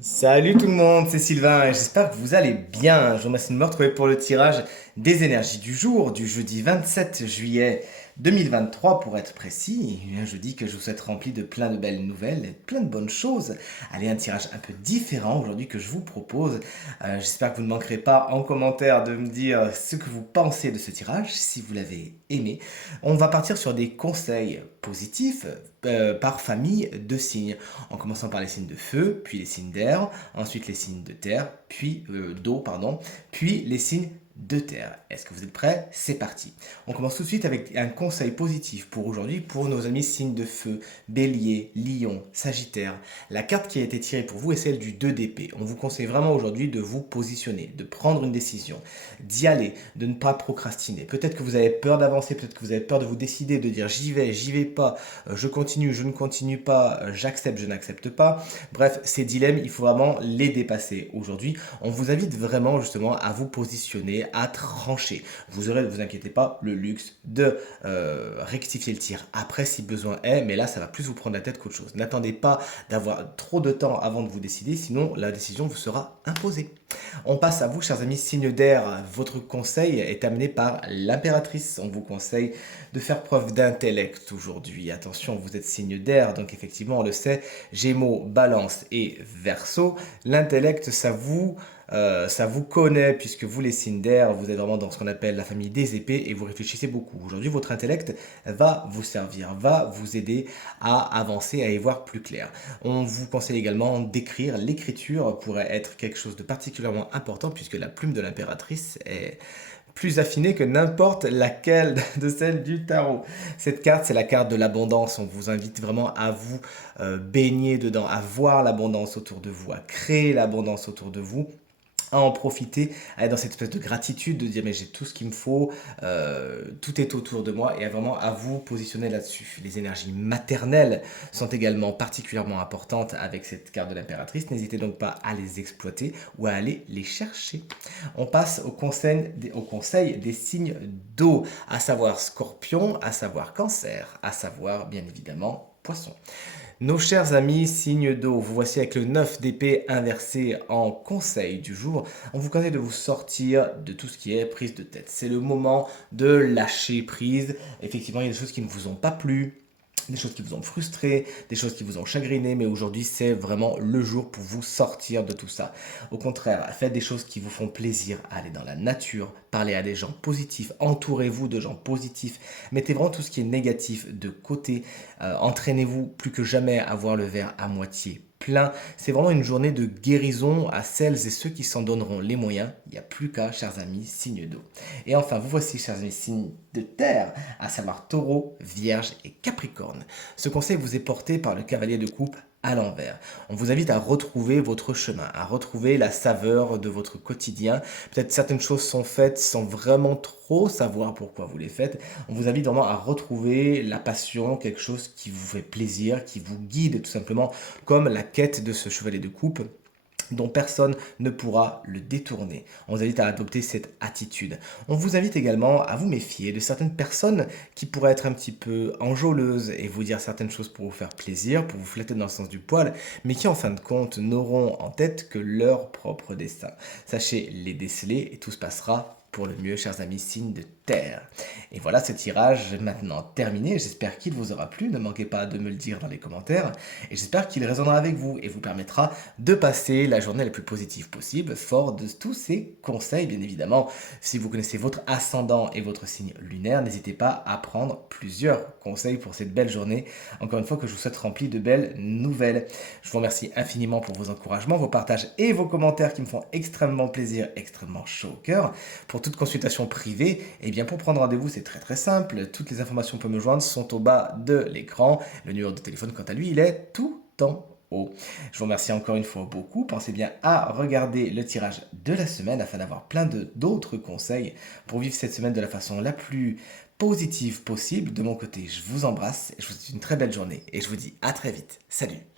Salut tout le monde, c'est Sylvain et j'espère que vous allez bien. Je vous remercie de me retrouver pour le tirage des énergies du jour du jeudi 27 juillet 2023 pour être précis. Un jeudi que je vous souhaite rempli de plein de belles nouvelles et plein de bonnes choses. Allez, un tirage un peu différent aujourd'hui que je vous propose. J'espère que vous ne manquerez pas en commentaire de me dire ce que vous pensez de ce tirage, si vous l'avez aimé. On va partir sur des conseils positifs par famille de signes, en commençant par les signes de feu, puis les signes d'air, ensuite les signes de terre, puis d'eau, pardon, puis les signes de terre. Est-ce que vous êtes prêts? C'est parti. On commence tout de suite avec un conseil positif pour aujourd'hui pour nos amis signes de feu, bélier, lion, sagittaire. La carte qui a été tirée pour vous est celle du 2 d'épée. On vous conseille vraiment aujourd'hui de vous positionner, de prendre une décision, d'y aller, de ne pas procrastiner. Peut-être que vous avez peur d'avancer, peut-être que vous avez peur de vous décider, de dire j'y vais pas, je continue, je ne continue pas, j'accepte, je n'accepte pas. Bref, ces dilemmes, il faut vraiment les dépasser. Aujourd'hui, on vous invite vraiment justement à vous positionner, à trancher. Vous aurez, ne vous inquiétez pas, le luxe de rectifier le tir après si besoin est, mais là, ça va plus vous prendre la tête qu'autre chose. N'attendez pas d'avoir trop de temps avant de vous décider, sinon la décision vous sera imposée. On passe à vous, chers amis, signe d'air. Votre conseil est amené par l'impératrice. On vous conseille de faire preuve d'intellect aujourd'hui. Attention, vous êtes signe d'air, donc effectivement, on le sait, Gémeaux, Balance et Verseau. L'intellect, ça vous connaît, puisque vous, les signes d'air, vous êtes vraiment dans ce qu'on appelle la famille des épées et vous réfléchissez beaucoup. Aujourd'hui, votre intellect va vous servir, va vous aider à avancer, à y voir plus clair. On vous conseille également d'écrire. L'écriture pourrait être quelque chose de particulièrement important, puisque la plume de l'impératrice est plus affinée que n'importe laquelle de celles du tarot. Cette carte, c'est la carte de l'abondance. On vous invite vraiment à vous baigner dedans, à voir l'abondance autour de vous, à créer l'abondance autour de vous, à en profiter, à être dans cette espèce de gratitude, de dire mais j'ai tout ce qu'il me faut, tout est autour de moi, et à vraiment à vous positionner là-dessus. Les énergies maternelles sont également particulièrement importantes avec cette carte de l'impératrice. N'hésitez donc pas à les exploiter ou à aller les chercher. On passe au conseil des signes d'eau, à savoir Scorpion, à savoir Cancer, à savoir bien évidemment Poisson. Nos chers amis, signes d'eau, vous voici avec le 9 d'épée inversé en conseil du jour. On vous conseille de vous sortir de tout ce qui est prise de tête. C'est le moment de lâcher prise. Effectivement, il y a des choses qui ne vous ont pas plu, des choses qui vous ont frustré, des choses qui vous ont chagriné, mais aujourd'hui c'est vraiment le jour pour vous sortir de tout ça. Au contraire, faites des choses qui vous font plaisir, allez dans la nature, parlez à des gens positifs, entourez-vous de gens positifs, mettez vraiment tout ce qui est négatif de côté, entraînez-vous plus que jamais à voir le verre à moitié plein. C'est vraiment une journée de guérison à celles et ceux qui s'en donneront les moyens. Il n'y a plus qu'à, chers amis, signe d'eau. Et enfin, vous voici, chers amis, signes de terre, à savoir taureau, vierge et capricorne. Ce conseil vous est porté par le cavalier de coupe à l'envers. On vous invite à retrouver votre chemin, à retrouver la saveur de votre quotidien. Peut-être certaines choses sont faites sans vraiment trop savoir pourquoi vous les faites. On vous invite vraiment à retrouver la passion, quelque chose qui vous fait plaisir, qui vous guide tout simplement, comme la quête de ce chevalier de coupe dont personne ne pourra le détourner. On vous invite à adopter cette attitude. On vous invite également à vous méfier de certaines personnes qui pourraient être un petit peu enjôleuses et vous dire certaines choses pour vous faire plaisir, pour vous flatter dans le sens du poil, mais qui en fin de compte n'auront en tête que leur propre destin. Sachez les déceler et tout se passera pour le mieux, chers amis, signes de terre. Et voilà ce tirage maintenant terminé. J'espère qu'il vous aura plu. Ne manquez pas de me le dire dans les commentaires. Et j'espère qu'il résonnera avec vous et vous permettra de passer la journée la plus positive possible, fort de tous ces conseils, bien évidemment. Si vous connaissez votre ascendant et votre signe lunaire, n'hésitez pas à prendre plusieurs conseils pour cette belle journée. Encore une fois, que je vous souhaite rempli de belles nouvelles. Je vous remercie infiniment pour vos encouragements, vos partages et vos commentaires qui me font extrêmement plaisir, extrêmement chaud au cœur. Pour toute consultation privée, et bien pour prendre rendez-vous, c'est très très simple. Toutes les informations pour me joindre sont au bas de l'écran. Le numéro de téléphone, quant à lui, il est tout en haut. Je vous remercie encore une fois beaucoup. Pensez bien à regarder le tirage de la semaine afin d'avoir plein d'autres conseils pour vivre cette semaine de la façon la plus positive possible. De mon côté, je vous embrasse, je vous souhaite une très belle journée et je vous dis à très vite. Salut!